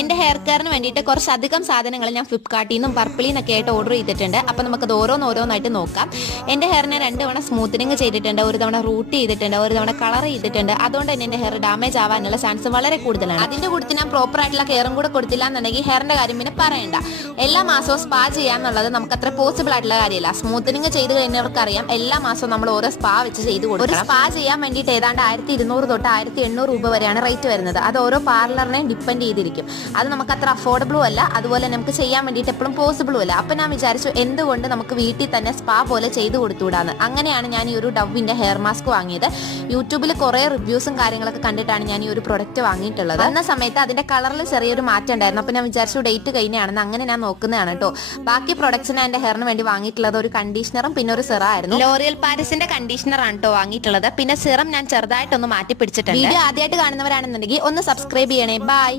എന്റെ ഹെയർ കെയറിന് വേണ്ടിയിട്ട് കുറച്ചധികം സാധനങ്ങൾ ഞാൻ ഫ്ലിപ്കാർട്ടിൽ നിന്നും പർപ്പിളിൽ നിന്നൊക്കെ ആയിട്ട് ഓർഡർ ചെയ്തിട്ടുണ്ട്. അപ്പോൾ നമുക്കത് ഓരോന്നോരോന്നായിട്ട് നോക്കാം. എന്റെ ഹെയറിനെ രണ്ട് തവണ സ്മൂത്തനിങ് ചെയ്തിട്ടുണ്ട്. ഒരു തവണ റൂട്ട് ചെയ്തിട്ടുണ്ട്. ഒരു തവണ കളർ ചെയ്തിട്ടുണ്ട്. അതുകൊണ്ട് തന്നെ എന്റെ ഹെയർ ഡാമേജ് ആവാനുള്ള ചാൻസ് വളരെ കൂടുതലാണ്. അതിന്റെ കൂട്ടത്തിൽ ഞാൻ പ്രോപ്പർ ആയിട്ടുള്ള കെയറും കൂടെ കൊടുത്തില്ല എന്നുണ്ടെങ്കിൽ ഹെയറിന്റെ കാര്യം പിന്നെ പറയണ്ട. എല്ലാ മാസവും സ്പാ ചെയ്യാന്നുള്ളത് നമുക്ക് അത്ര പോസിബിൾ ആയിട്ടുള്ള കാര്യമില്ല. സ്മൂത്തനിങ് ചെയ്ത് കഴിഞ്ഞവർക്കറിയാം. എല്ലാ മാസവും നമ്മൾ ഓരോ സ്പാ വെച്ച് ചെയ്ത് കൊടുക്കും ഒരു സ്പാ ചെയ്യാൻ വേണ്ടിയിട്ട് ഏതാണ്ട് ആയിരത്തി തൊട്ട് ആയിരത്തി എണ്ണൂറ് രൂപ വരെയാണ് റേറ്റ് വരുന്നത്. അത് ഓരോ പാർലറിനെ ഡിപ്പെൻഡ് ചെയ്തിരിക്കും. അത് നമുക്ക് അത്ര അഫോർഡബിളും അല്ല. അതുപോലെ നമുക്ക് ചെയ്യാൻ വേണ്ടിയിട്ട് എപ്പോഴും പോസിബിളും അല്ല. അപ്പം ഞാൻ വിചാരിച്ചു എന്തുകൊണ്ട് നമുക്ക് വീട്ടിൽ തന്നെ സ്പാ പോലെ ചെയ്തു കൊടുത്തുകൂടാന്ന് അങ്ങനെയാണ് ഞാൻ ഈ ഒരു ഡവിന്റെ ഹെയർ മാസ്ക് വാങ്ങിയത്. യൂട്യൂബിൽ കുറേ റിവ്യൂസും കാര്യങ്ങളൊക്കെ കണ്ടിട്ടാണ് ഞാൻ ഈ ഒരു പ്രൊഡക്റ്റ് വാങ്ങിയിട്ടുള്ളത്. എന്ന സമയത്ത് അതിന്റെ കളറിൽ ചെറിയൊരു മാറ്റം ഉണ്ടായിരുന്നു. അപ്പം ഞാൻ വിചാരിച്ചു ഡേറ്റ് കഴിഞ്ഞാണെന്ന് അങ്ങനെ ഞാൻ നോക്കുന്നതാണ് കേട്ടോ ബാക്കി പ്രൊഡക്ട്സിന് എന്റെ ഹെയറിന് വേണ്ടി വാങ്ങിയിട്ടുള്ളത് ഒരു കണ്ടീഷണറും പിന്നെ ഒരു സിറ ആയിരുന്നു. ലോറിയൽ പാരിസിന്റെ കണ്ടീഷണർ ആണ് കേട്ടോ വാങ്ങിയിട്ടുള്ളത്. പിന്നെ സിറം ഞാൻ ചെറുതായിട്ടൊന്ന് മാറ്റി പിടിച്ചിട്ടുണ്ട്. വീഡിയോ ആദ്യമായിട്ട് കാണുന്നവരാണെന്നുണ്ടെങ്കിൽ ഒന്ന് സബ്സ്ക്രൈബ് ചെയ്യണേ. ബൈ